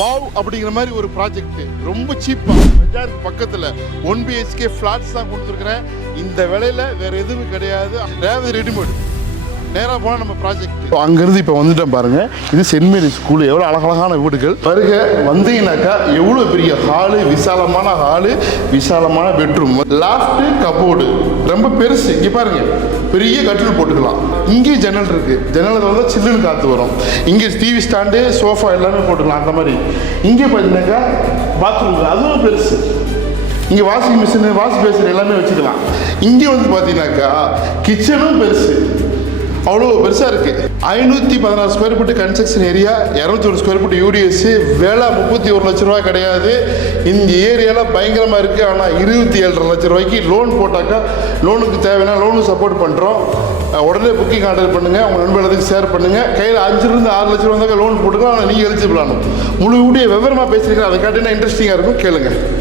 Wow அப்படிங்கிற மாதிரி ஒரு ப்ராஜெக்ட் ரொம்ப சீப்பாக பஜாருக்கு பக்கத்தில் ஒன் பிஹெச்கே ஃப்ளாட்ஸ் தான் கொடுத்துருக்குறேன். இந்த விலையில வேற எதுவும் கிடையாது. ரேவது ரெடிமேட் நேராக போனால் நம்ம ப்ராஜெக்ட் அங்கேருந்து இப்போ வந்துட்டோம் பாருங்க. இது சென்ட் மேரி ஸ்கூல். எவ்வளோ அழகழகான வீடுகள். வருக வந்தீங்கன்னாக்கா எவ்வளோ பெரிய ஹாலு விசாலமான ஹாலு விசாலமான பெட்ரூம் லாஃப்ட்டு கபோர்டு ரொம்ப பெருசு. இங்கே பாருங்க. பெரிய கட்டில் போட்டுக்கலாம். இங்கே ஜன்னல் இருக்குது ஜன்னல் வந்து சில்லுன்னு காற்று வரும். இங்கே டிவி ஸ்டாண்டு சோஃபா எல்லாமே போட்டுக்கலாம். அந்த மாதிரி. இங்கே பார்த்தீங்கன்னாக்கா பாத்ரூம் அதுவும் பெருசு. இங்கே வாஷிங் மிஷின் வாஷ் மிஷின் எல்லாமே வச்சுக்கலாம். இங்கே வந்து பார்த்தீங்கன்னாக்கா கிச்சனும் பெருசு. அவ்வளோ பெருசாக இருக்குது ஐநூற்றி பதினாறு ஸ்கொயர் ஃபீட் கன்ஸ்ட்ரக்ஷன் ஏரியா இரநூத்தி ஒரு ஸ்கொயர் ஃபீட் யூடிஎஸ் வேலை முப்பத்தி ஒரு லட்ச ரூபா கிடையாது. இந்த ஏரியாவில் பயங்கரமாக இருக்குது ஆனால் இருபத்தி ஏழரை லட்ச ரூபாய்க்கு லோன் போட்டாக்கா லோனுக்கு தேவையான லோனு சப்போர்ட் பண்ணுறோம் உடனே புக்கிங் ஆர்டர் பண்ணுங்கள் உங்கள் நண்பர்களுக்கு ஷேர் பண்ணுங்கள் கையில் அஞ்சுலேருந்து ஆறு லட்ச ரூபா லோன் போட்டுக்கலாம். ஆனால் நீங்கள் எலிஜிபிள் முழு வீடியோ விவரமாக பேசியிருக்கேன் அதை காட்டினா இன்ட்ரெஸ்டிங்காக இருக்கும். கேளுங்கள்